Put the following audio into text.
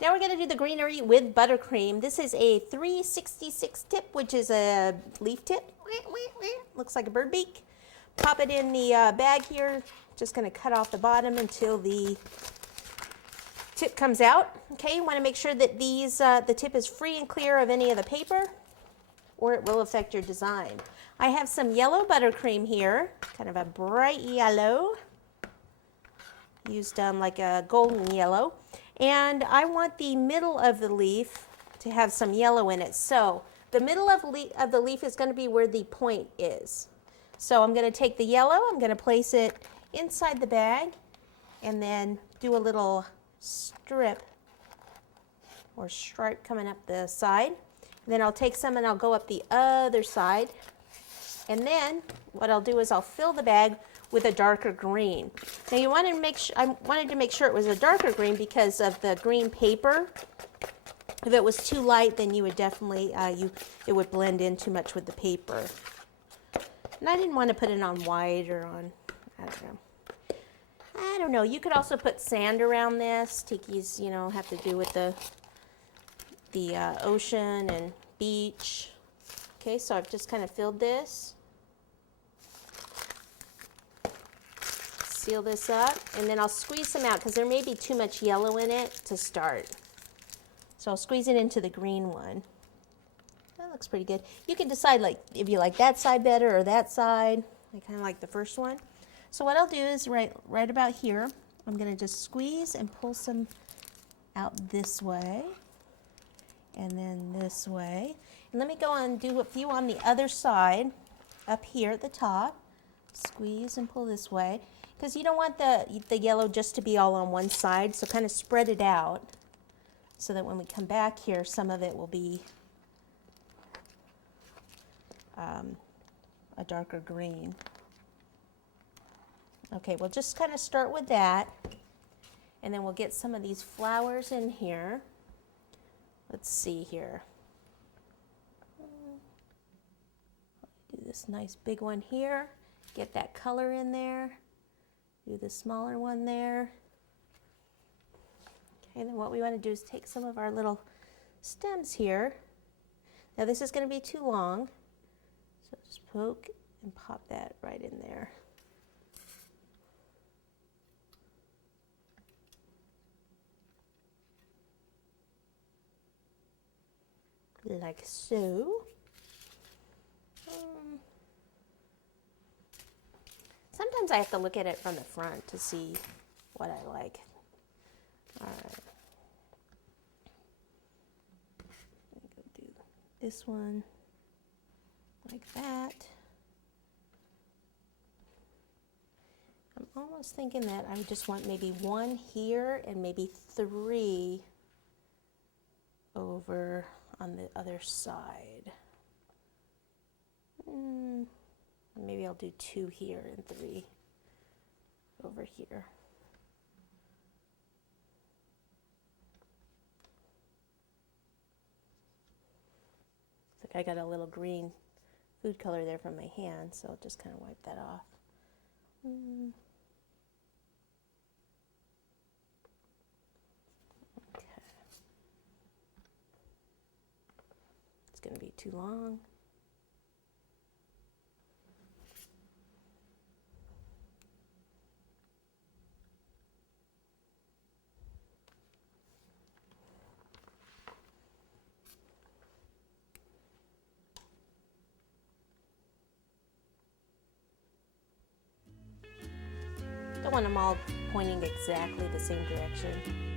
Now we're going to do the greenery with buttercream. This is a 366 tip, which is a leaf tip. Looks like a bird beak. Pop it in the bag here. Just going to cut off the bottom until the tip comes out. Okay, you want to make sure that the tip is free and clear of any of the paper, or it will affect your design. I have some yellow buttercream here, kind of a bright yellow, used like a golden yellow. And I want the middle of the leaf to have some yellow in it. So the middle of the leaf is going to be where the point is. So I'm going to take the yellow, I'm going to place it inside the bag, and then do a little strip or stripe coming up the side. And then I'll take some and I'll go up the other side. And then what I'll do is I'll fill the bag with a darker green. Now you want to make sure, I wanted to make sure it was a darker green because of the green paper. If it was too light, then you would definitely, it would blend in too much with the paper. And I didn't want to put it on white or on, I don't know. You could also put sand around this. Tiki's, you know, have to do with the ocean and beach. Okay, so I've just kind of filled this. Seal this up, and then I'll squeeze some out because there may be too much yellow in it to start. So I'll squeeze it into the green one. That looks pretty good. You can decide like if you like that side better or that side. I kind of like the first one. So what I'll do is right about here, I'm going to just squeeze and pull some out this way, and then this way. And let me go and do a few on the other side, up here at the top. Squeeze and pull this way, because you don't want the yellow just to be all on one side, so kind of spread it out so that when we come back here, some of it will be a darker green. Okay, we'll just kind of start with that, and then we'll get some of these flowers in here. Let's see here. Do this nice big one here. Get that color in there. Do the smaller one there. Okay, then what we want to do is take some of our little stems here. Now this is going to be too long, so just poke and pop that right in there. Like so. Sometimes I have to look at it from the front to see what I like. All right. Let me go do this one like that. I'm almost thinking that I just want maybe one here and maybe 3 over on the other side. Maybe I'll do 2 here and 3 over here. Looks like I got a little green food color there from my hand, so I'll just kind of wipe that off. Okay. It's going to be too long. Don't want them all pointing exactly the same direction.